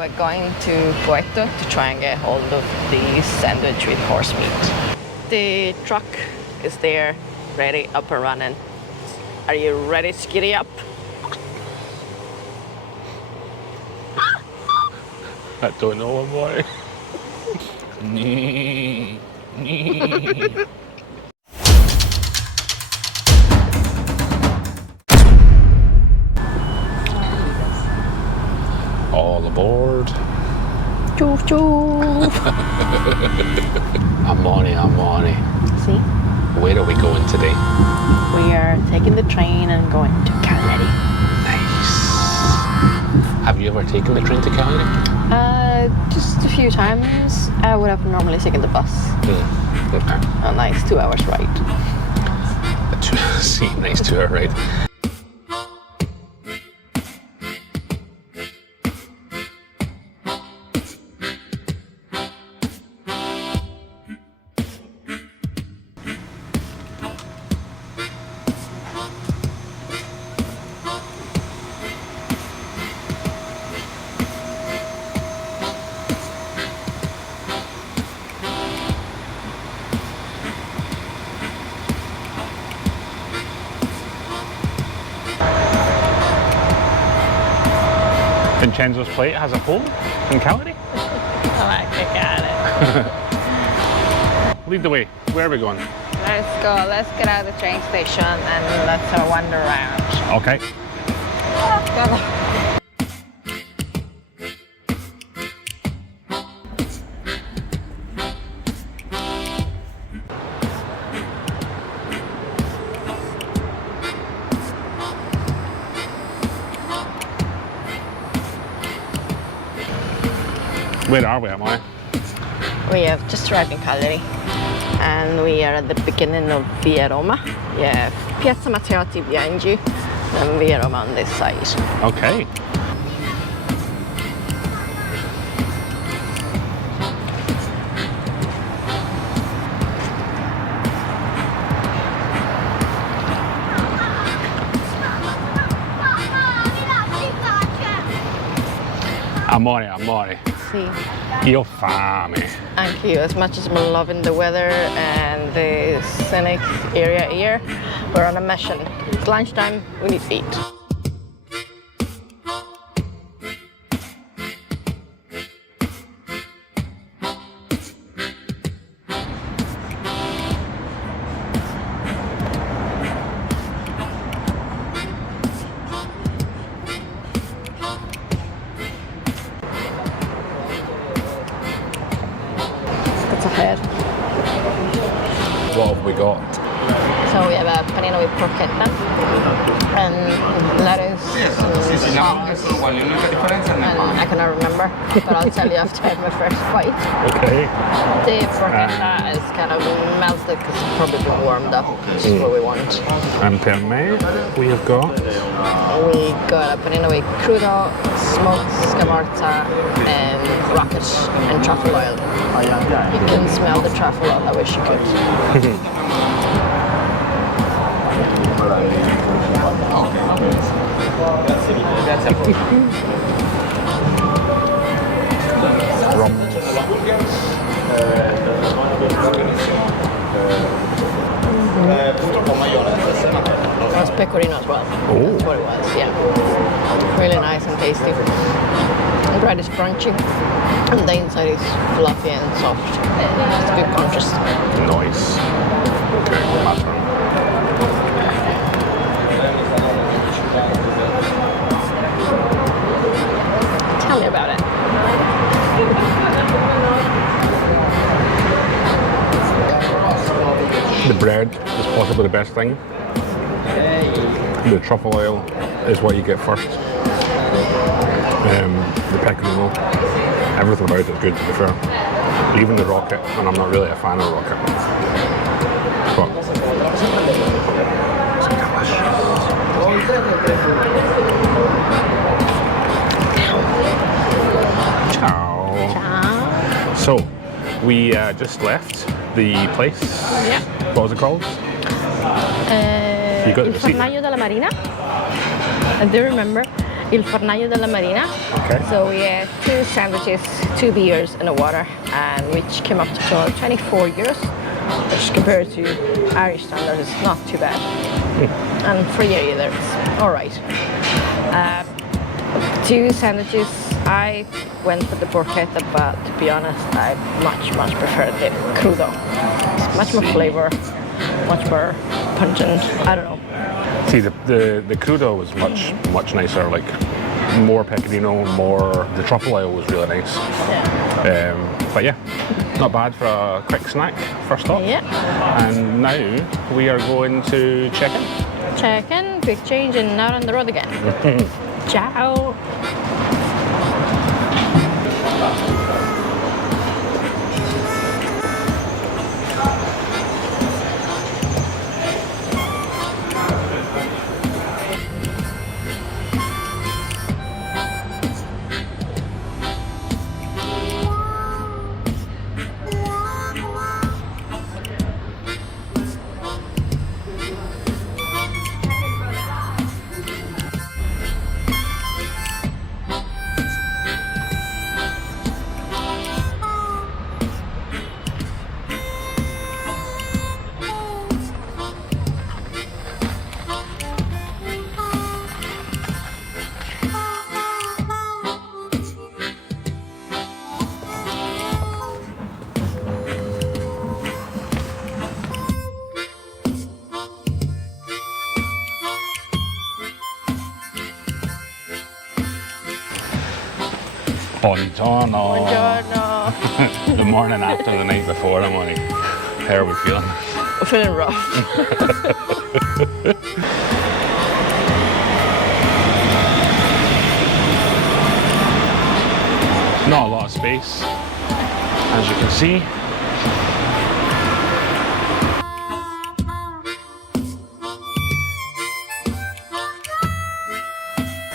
we're going to Puerto to try and get hold of the sandwich with horse meat. The truck is there, ready, up and running. Are you ready to giddy up? I don't know why. All aboard. Choo choo. I'm on it. See? Where are we going today? We are taking the train and going to Cagliari. Nice. Have you ever taken the train to Cagliari? Just a few times. I would have normally taken the bus. Okay. A nice 2 hours ride. See, nice 2 hour ride. Vincenzo's plate has a hole in Cagliari? I like to get it. Lead the way. Where are we going? Let's go. Let's get out of the train station and let's wander around. Okay. Where are we, Emily? We have just arrived in Cagliari and we are at the beginning of Via Roma. Yeah, Piazza Matteotti behind you and Via Roma on this side. Okay. Amore. See, Io fame. anche io, as much as I'm loving the weather and the scenic area here, we're on a mission. It's lunchtime, we need to eat. Ahead. What have we got? So we have a panino with porchetta and lettuce and sauce. And I cannot remember, but I'll tell you after I have my first bite. Okay. The porchetta is kind of melted because it's probably been warmed up, which is what we want. And per me, we have got? We got a panino with crudo, smoked scamorza, and rocket and truffle oil. You can smell the truffle oil, I wish you could. It was pecorino as well. Oh. That's what it was, yeah. Really nice and tasty. The bread is crunchy and the inside is fluffy and soft. It's a good contrast. Nice. Okay, my turn. Tell me about it. The bread is possibly the best thing. The truffle oil is what you get first. The pecorino, everything about it is good, to be fair. Even the rocket, and I'm not really a fan of the rocket. But it's delicious. Ciao. Ciao. So, we just left the place. Yeah. What was it called? You got Il the receipt? fornaio della Marina. I do remember. Il fornaio della Marina. Okay. So we had 2 sandwiches, 2 beers and a water, and which came up to 24 euros, which compared to Irish standards is not too bad. And free either, it's all right. 2 sandwiches, I went for the porchetta, but to be honest, I much prefer the crudo. It's much more flavor, much more pungent, I don't know. See, the crudo was much nicer, like more pecorino, more. The truffle oil was really nice. Yeah. But yeah, not bad for a quick snack, first stop. Yeah. And now we are going to check in. Check in, quick change, and out on the road again. Ciao. Buongiorno. Buongiorno. The morning after the night before, I'm like, how are we feeling? I'm feeling rough. Not a lot of space, as you can see.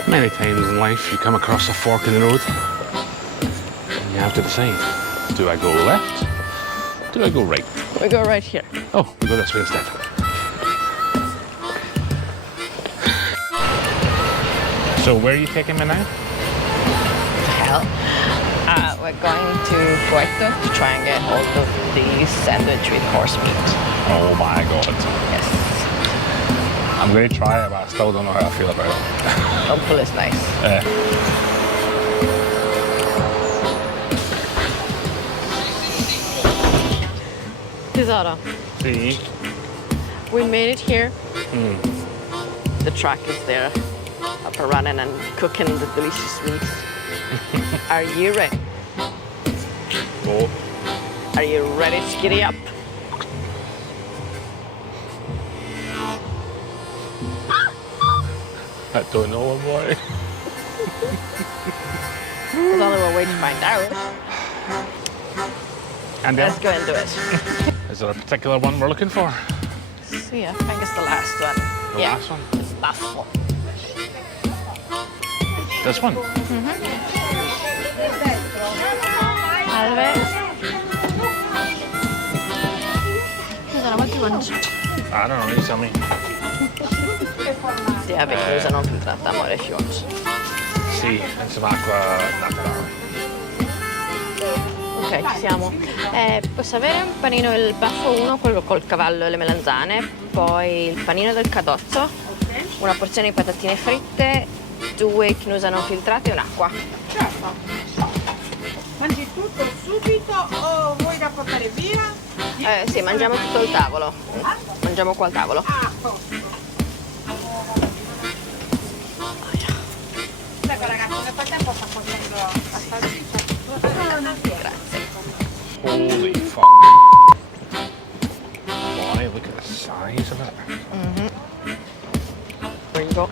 Many times in life you come across a fork in the road and you have to decide, do I go left? Do I go right? We go right here. Oh, we go this way instead. So where are you taking me now? Hell. We're going to pt2 to try and get hold of the sandwich with horse meat. Oh my god. Yes. I'm going to try it, but I still don't know how I feel about it. Hopefully it's nice. Tesoro, See? we made it here. The truck is there, up and running and cooking the delicious meats. Are you ready? Oh. Are you ready to giddy up? I don't know, boy. There's only one way to find out. And Let's go and do it. is there a particular one we're looking for? See, I think it's the last one. The yeah, last one? it's Baffo. This one? Salve. Tesoro, what do you want? I don't know, you tell me. Davie, usa non filtrata, amore, if you want. Sì, insomma acqua naturale. Ok, ci siamo. Posso avere un panino del Baffo 1, quello col cavallo e le melanzane, poi il panino del cadozzo, una porzione di patatine fritte, 2 chinusa non filtrate e un'acqua. Certo. Mangi tutto subito o vuoi da portare via? Sì, mangiamo tutto al tavolo. Mangiamo qua al tavolo. Ah, prego ragazzi, nel frattempo sta facendo la salsiccia. Grazie. Holy fuck. Boy, look at the size of it. There you go.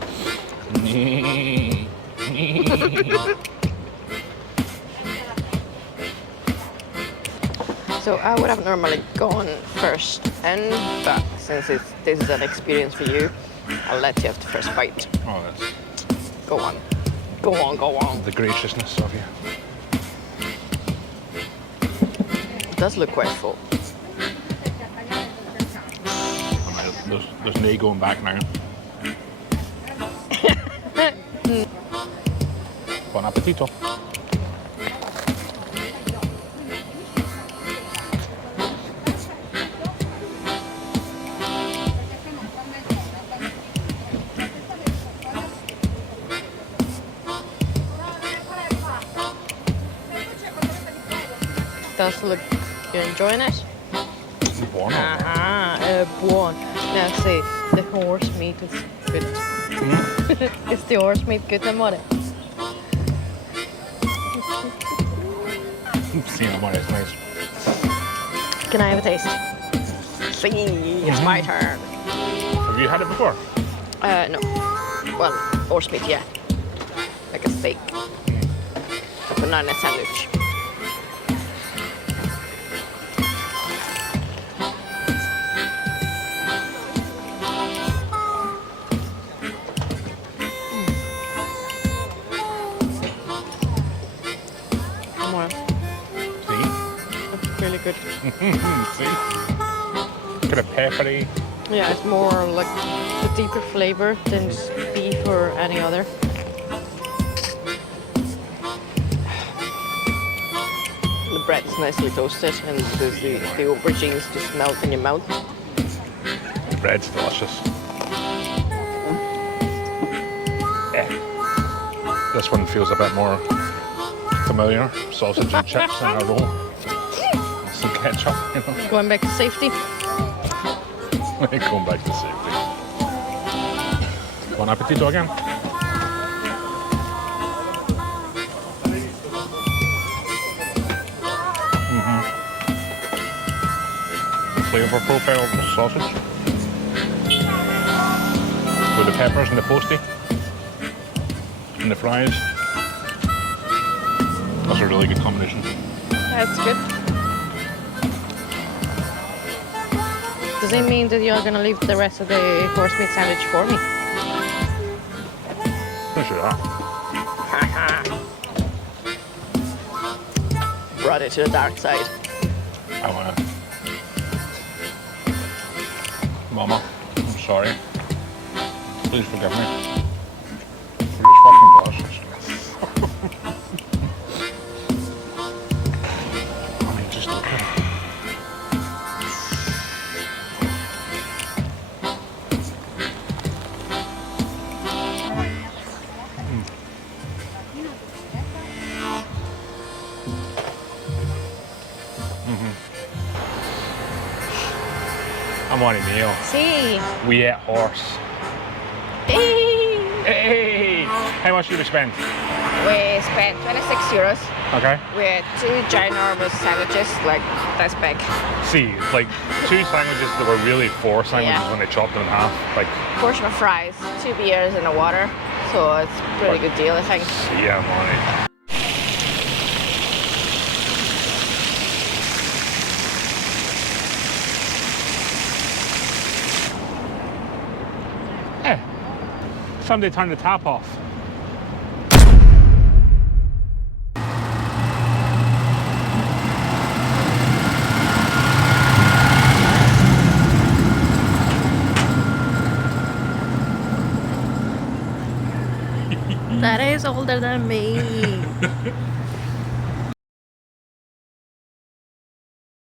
So I would have normally gone first, but since this is an experience for you, I'll let you have the first bite. Oh, that's Go on. Go on, go on. the graciousness of you. It does look quite full. There's no going back now. Buon appetito. Does look, you're enjoying it? Buono. Buon. Now see, the horse meat is good. Is the horse meat good and what? See, amore, it's nice. Can I have a taste? See, it's my turn. Have you had it before? No. Well, horse meat, yeah. Like a steak. A banana sandwich. More. See? That's really good. See? Kind of peppery. Yeah, it's more like a deeper flavor than beef or any other. The bread is nicely toasted and the aubergines just melt in your mouth. The bread's delicious. This one feels a bit more familiar. Sausage and chips and a roll. Some ketchup, you know. Going back to safety. Going back to safety. Buon appetito again. Flavor profile of the sausage. With the peppers and the posty. And the fries. That's a really good combination. That's good. Does it mean that you're gonna leave the rest of the horse meat sandwich for me? Pretty sure that. Brought it to the dark side. I wanna. Mama, I'm sorry. Please forgive me. For this fucking glasses. I mean, just look at it. I'm on a meal. See. We ate horse. Hey. Hey! How much did we spend? We spent 26 euros. Okay. We had 2 ginormous sandwiches, like this big. See, like 2 sandwiches that were really 4 sandwiches Yeah. when they chopped them in half. Like, Portion of fries, 2 beers and a water. So it's a pretty good deal, I think. yeah, money. Hey, somebody turned the tap off. That is older than me.